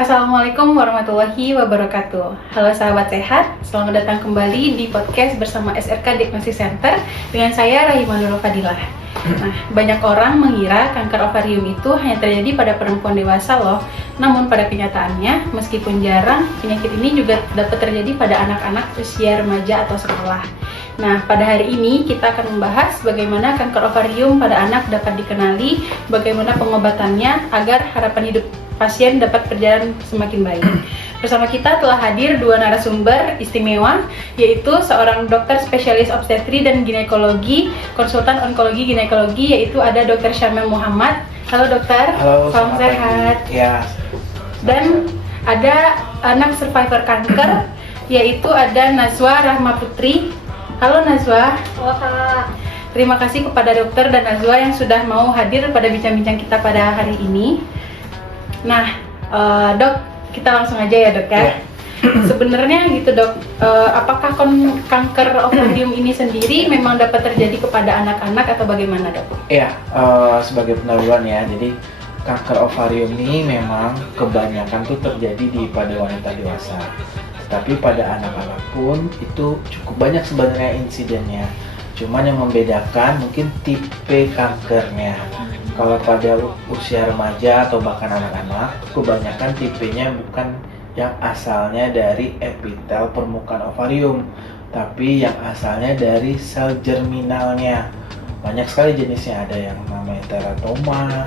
Assalamualaikum warahmatullahi wabarakatuh. Halo sahabat sehat, selamat datang kembali di podcast bersama SRK Diagnosis Center dengan saya Rahimanul Fadilah. Nah, banyak orang mengira kanker ovarium itu hanya terjadi pada perempuan dewasa loh. Namun pada kenyataannya, meskipun jarang, penyakit ini juga dapat terjadi pada anak-anak usia remaja atau sekolah. Nah, pada hari ini kita akan membahas bagaimana kanker ovarium pada anak dapat dikenali, bagaimana pengobatannya agar harapan hidup pasien dapat berjalan semakin baik. Bersama kita telah hadir dua narasumber istimewa, yaitu seorang dokter spesialis obstetri dan ginekologi, konsultan onkologi ginekologi, yaitu ada Dr. Syamel Muhammad. Halo dokter, halo, salam sehat. Ya. Dan ada anak survivor kanker, yaitu ada Nazwa Rahma Putri. Halo Nazwa. Halo Kak. Terima kasih kepada dokter dan Nazwa yang sudah mau hadir pada bincang-bincang kita pada hari ini. Nah, dok, kita langsung aja ya dok ya. Sebenarnya gitu dok, apakah kanker ovarium ini sendiri memang dapat terjadi kepada anak-anak atau bagaimana dok? Iya, sebagai pendahuluan ya, jadi kanker ovarium ini memang kebanyakan tuh terjadi pada wanita dewasa. Tapi pada anak-anak pun itu cukup banyak sebenarnya insidennya. Cuman yang membedakan mungkin tipe kankernya. Kalau pada usia remaja atau bahkan anak-anak, kebanyakan tipenya bukan yang asalnya dari epitel permukaan ovarium, tapi yang asalnya dari sel germinalnya. Banyak sekali jenisnya, ada yang namanya teratoma,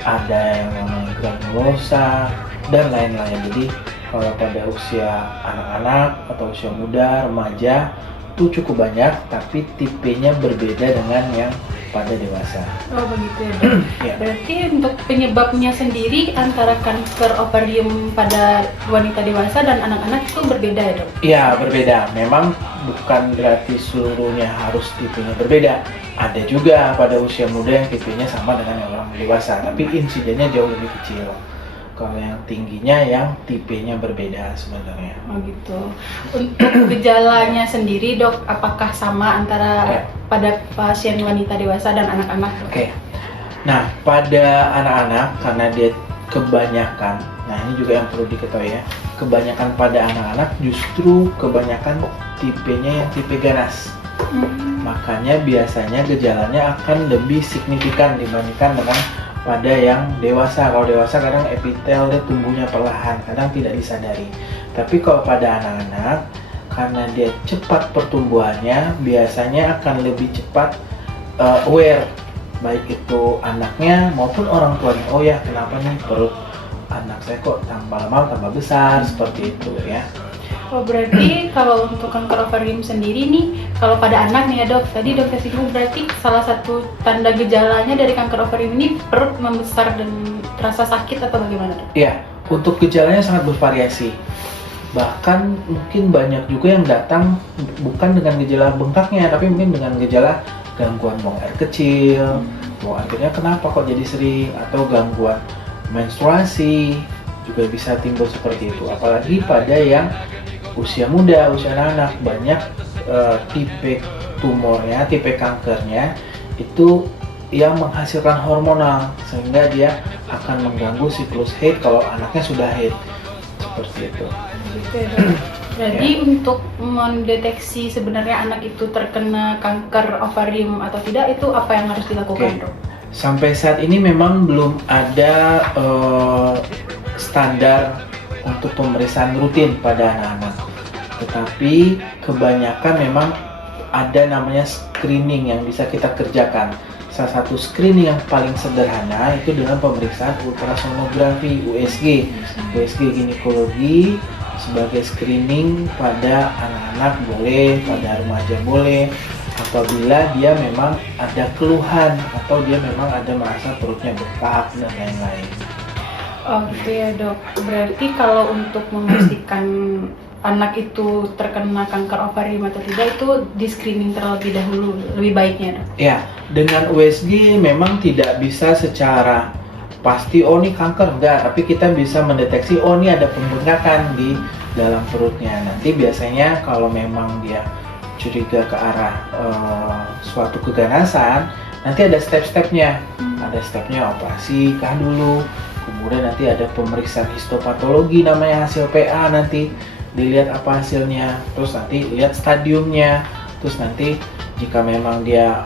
ada yang namanya granulosa, dan lain-lain. Jadi kalau pada usia anak-anak atau usia muda, remaja, itu cukup banyak, tapi tipenya berbeda dengan yang pada dewasa. Oh begitu ya dok. Ya. Berarti untuk penyebabnya sendiri antara kanker ovarium pada wanita dewasa dan anak-anak itu berbeda ya dok? Iya, berbeda. Memang bukan berarti seluruhnya harus tipenya berbeda. Ada juga pada usia muda yang tipenya sama dengan yang orang dewasa, tapi insidennya jauh lebih kecil. Kalau yang tingginya yang tipenya berbeda sebenarnya. Oh gitu. Untuk gejalanya sendiri dok, apakah sama antara pada pasien wanita dewasa dan anak-anak? Oke. Nah, pada anak-anak karena dia kebanyakan, nah ini juga yang perlu diketahui ya, kebanyakan pada anak-anak justru kebanyakan tipenya yang tipe ganas. Makanya biasanya gejalanya akan lebih signifikan dibandingkan dengan pada yang dewasa. Kalau dewasa kadang epitel dia tumbuhnya perlahan, kadang tidak disadari. Tapi kalau pada anak-anak, karena dia cepat pertumbuhannya, biasanya akan lebih cepat aware, baik itu anaknya maupun orang tuanya. Oh ya, kenapa nih perut anak saya kok tambah lama tambah besar, seperti itu ya. Oh berarti kalau untuk kanker ovarium sendiri nih, kalau pada anak nih ya dok, tadi dokter singgung berarti salah satu tanda gejalanya dari kanker ovarium ini perut membesar dan terasa sakit atau bagaimana dok? Iya, untuk gejalanya sangat bervariasi. Bahkan mungkin banyak juga yang datang bukan dengan gejala bengkaknya, tapi mungkin dengan gejala gangguan buang air kecil, buang air kecilnya kenapa kok jadi sering, atau gangguan menstruasi juga bisa timbul seperti itu. Apalagi pada yang usia muda, usia anak, banyak tipe tumornya, tipe kankernya itu yang menghasilkan hormonal, sehingga dia akan mengganggu siklus haid kalau anaknya sudah haid, seperti itu. Gitu ya dok. Jadi untuk mendeteksi sebenarnya anak itu terkena kanker ovarium atau tidak, itu apa yang harus dilakukan dok? Sampai saat ini memang belum ada standar untuk pemeriksaan rutin pada anak-anak, tetapi kebanyakan memang ada namanya screening yang bisa kita kerjakan. Salah satu screening yang paling sederhana itu dengan pemeriksaan ultrasonografi USG ginekologi sebagai screening pada anak-anak boleh, pada remaja boleh, apabila dia memang ada keluhan atau dia memang ada merasa perutnya bengkak dan lain-lain. Oh gitu ya dok. Berarti kalau untuk memastikan anak itu terkena kanker ovarium atau tidak, itu di screening terlebih dahulu lebih baiknya dok? Ya, dengan USG memang tidak bisa secara pasti oh ini kanker, enggak, tapi kita bisa mendeteksi oh ini ada pembengkakan di dalam perutnya. Nanti biasanya kalau memang dia curiga ke arah suatu keganasan, nanti ada step-stepnya. Ada stepnya operasi kah dulu, Kemudian nanti ada pemeriksaan histopatologi namanya, hasil PA nanti dilihat apa hasilnya, terus nanti lihat stadiumnya, terus nanti jika memang dia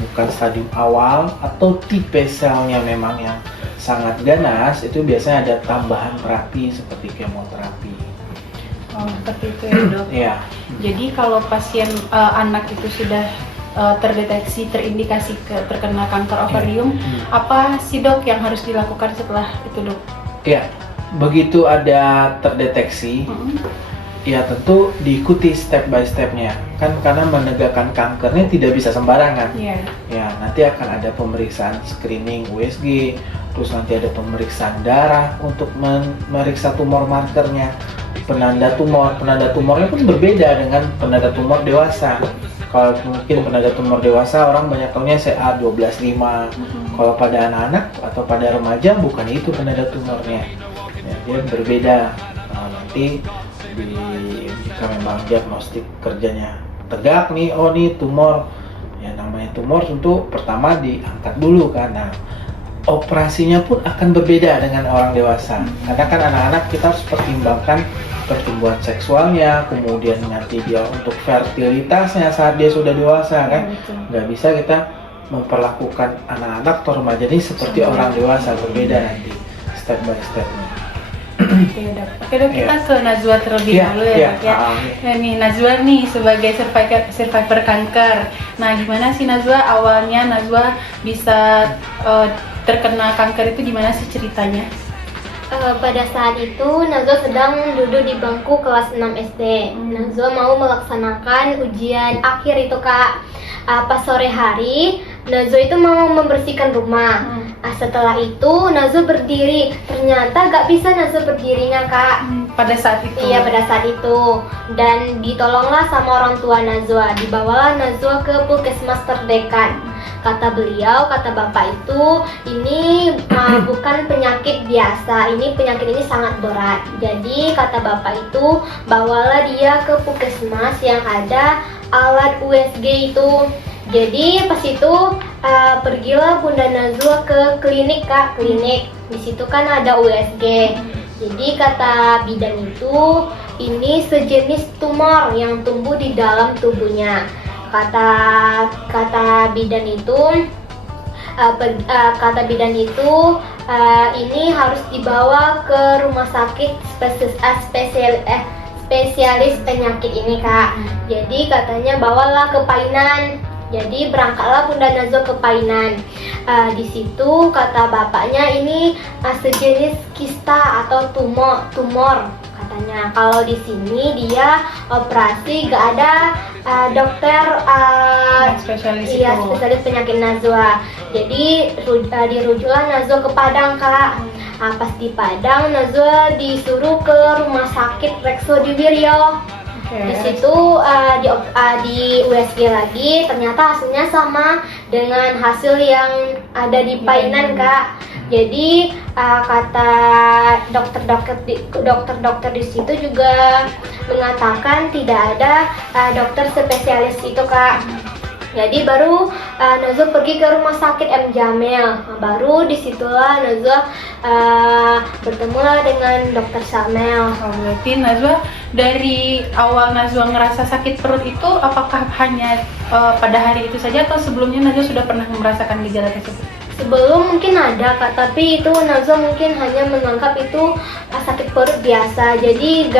bukan stadium awal atau tipe selnya memang yang sangat ganas, itu biasanya ada tambahan terapi seperti kemoterapi. Oh, seperti itu ya dok. Iya. Jadi kalau pasien anak itu sudah terdeteksi, terindikasi terkena kanker ovarium, apa sih dok yang harus dilakukan setelah itu dok? Ya, begitu ada terdeteksi, ya tentu diikuti step by stepnya. Kan karena menegakkan kankernya tidak bisa sembarangan. Iya. Ya, nanti akan ada pemeriksaan screening USG, terus nanti ada pemeriksaan darah untuk memeriksa tumor markernya. Penanda tumornya pun berbeda dengan penanda tumor dewasa. Kalau mungkin penanda tumor dewasa orang banyak tahunya CA125. Kalau pada anak-anak atau pada remaja bukan itu penanda tumornya. Ya, dia berbeda. Nah, nanti jika memang diagnostik kerjanya tegak nih, oh nih tumor. Ya namanya tumor tentu pertama diangkat dulu kan. Nah, operasinya pun akan berbeda dengan orang dewasa. Karena kan anak-anak kita harus pertimbangkan pertumbuhan seksualnya, kemudian nanti dia untuk fertilitasnya saat dia sudah dewasa kan. Nggak bisa kita memperlakukan anak-anak atau remaja ini seperti orang dewasa, berbeda nanti step by stepnya. Oke dok, kita ke Najwa terlebih dahulu ya dok ya. Nah nih Najwa nih sebagai survivor kanker. Nah gimana sih Najwa awalnya Najwa bisa terkena kanker itu, gimana sih ceritanya? Pada saat itu Najwa sedang duduk di bangku kelas 6 SD. Najwa mau melaksanakan ujian akhir itu kak. Pas sore hari Najwa itu mau membersihkan rumah. Setelah itu Najwa berdiri. Ternyata gak bisa Najwa berdirinya kak. Pada saat itu? Iya pada saat itu. Dan ditolonglah sama orang tua Najwa. Dibawalah Najwa ke puskesmas terdekat. Kata beliau, kata bapak itu, ini bukan penyakit biasa, ini penyakit ini sangat berat. Jadi kata bapak itu, bawalah dia ke puskesmas yang ada alat USG itu. Jadi pas itu pergilah Bunda Najwa ke klinik kak, klinik. Di situ kan ada USG. Jadi kata bidan itu, ini sejenis tumor yang tumbuh di dalam tubuhnya. Kata bidan itu ini harus dibawa ke rumah sakit spesialis penyakit ini kak. Jadi katanya bawalah ke Painan. Jadi berangkatlah Bunda Najwa ke Painan. Di situ kata bapaknya ini sejenis kista atau tumor katanya. Kalau di sini dia operasi gak ada dokter spesialis penyakit Najwa. Jadi dirujuklah Najwa ke Padang kak. Pas di Padang Najwa disuruh ke rumah sakit Reksodiwiryo. Di situ di USG lagi, ternyata hasilnya sama dengan hasil yang ada di Painan kak. Jadi kata dokter di situ juga mengatakan tidak ada dokter spesialis itu kak. Jadi baru Najwa pergi ke rumah sakit M. Jamil. Baru disitulah Najwa bertemulah dengan dokter Samel. Berarti Najwa dari awal Najwa ngerasa sakit perut itu apakah hanya pada hari itu saja atau sebelumnya Najwa sudah pernah merasakan gejala tersebut? Sebelum mungkin ada kak, tapi itu Najwa mungkin hanya menganggap itu sakit perut biasa. Jadi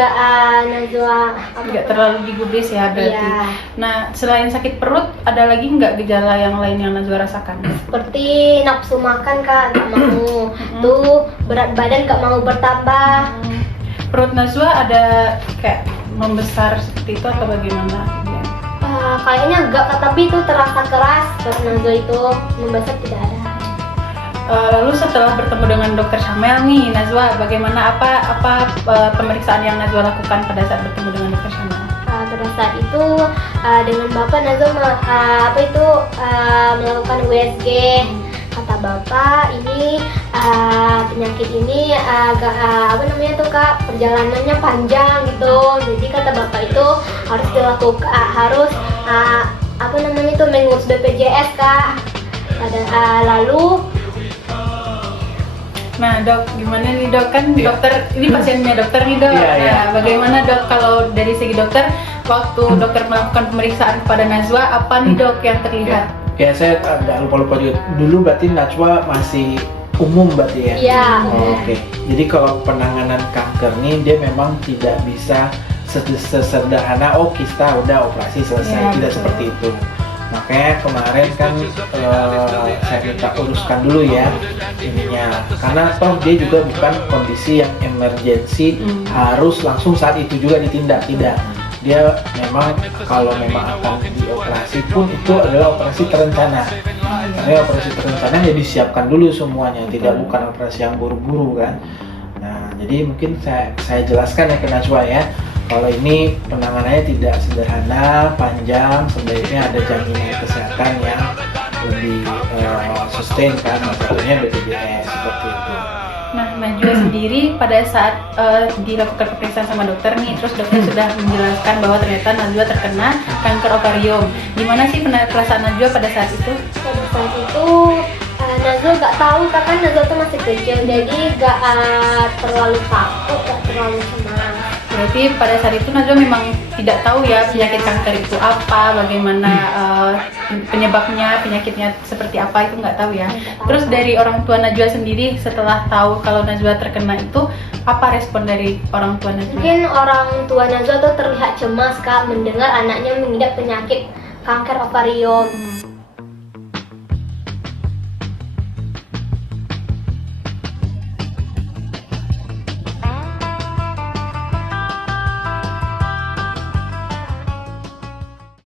Najwa nggak terlalu digubris ya berarti. Iya. Nah selain sakit perut ada lagi nggak gejala yang lain yang Najwa rasakan? Seperti nafsu makan kak, nggak mau. Tuh berat badan nggak mau bertambah. Perut Najwa ada kayak membesar seperti itu atau bagaimana? Kayaknya enggak kak, tapi itu terasa keras. Perut Najwa itu membesar tidak ada. Lalu setelah bertemu dengan dokter Syamel nih, Najwa, bagaimana apa pemeriksaan yang Najwa lakukan pada saat bertemu dengan dokter Syamel? Pada saat itu dengan bapak Najwa melakukan USG. Kata bapak ini penyakit ini agak kak, perjalanannya panjang gitu. Jadi kata bapak itu harus dilakukan mengurus BPJS kak. Lalu Nah dok, gimana nih dok, kan Iya. dokter, ini pasiennya dokter nih dok. Iya, iya. Nah bagaimana dok kalau dari segi dokter, waktu dokter melakukan pemeriksaan kepada Najwa, apa nih dok yang terlihat? Ya saya agak lupa juga. Dulu berarti Najwa masih umum berarti ya? Iya. Oh, oke. Jadi kalau penanganan kanker nih dia memang tidak bisa sesederhana kista udah operasi selesai, Ya, tidak betul. seperti itu. Makanya kemarin kan saya minta uruskan dulu ya ininya, karena toh dia juga bukan kondisi yang emergensi harus langsung saat itu juga ditindak, tidak. Dia memang kalau memang akan dioperasi pun itu adalah operasi terencana. Karena operasi terencana ya disiapkan dulu semuanya, tidak bukan operasi yang buru-buru kan. Nah, jadi mungkin saya jelaskan ya ke Najwa ya. Kalau ini penanganannya tidak sederhana, panjang, sebaiknya ada jaminan kesehatan yang lebih sustain kan, satunya BPJS seperti itu. Nah, Najwa sendiri pada saat dilakukan pemeriksaan sama dokter nih, terus dokter sudah menjelaskan bahwa ternyata Najwa terkena kanker ovarium. Gimana sih perasaan Najwa pada saat itu? Pada saat itu Nazwa nggak tahu kan Nazwa tuh masih kecil, jadi nggak terlalu takut, nggak terlalu cemas. Berarti pada saat itu Najwa memang tidak tahu ya penyakit kanker itu apa, bagaimana penyebabnya, penyakitnya seperti apa, itu nggak tahu ya. Nggak tahu. Terus dari orang tua Najwa sendiri setelah tahu kalau Najwa terkena itu, apa respon dari orang tua Najwa? Mungkin orang tua Nazwa tuh terlihat cemas kak mendengar anaknya mengidap penyakit kanker ovarium.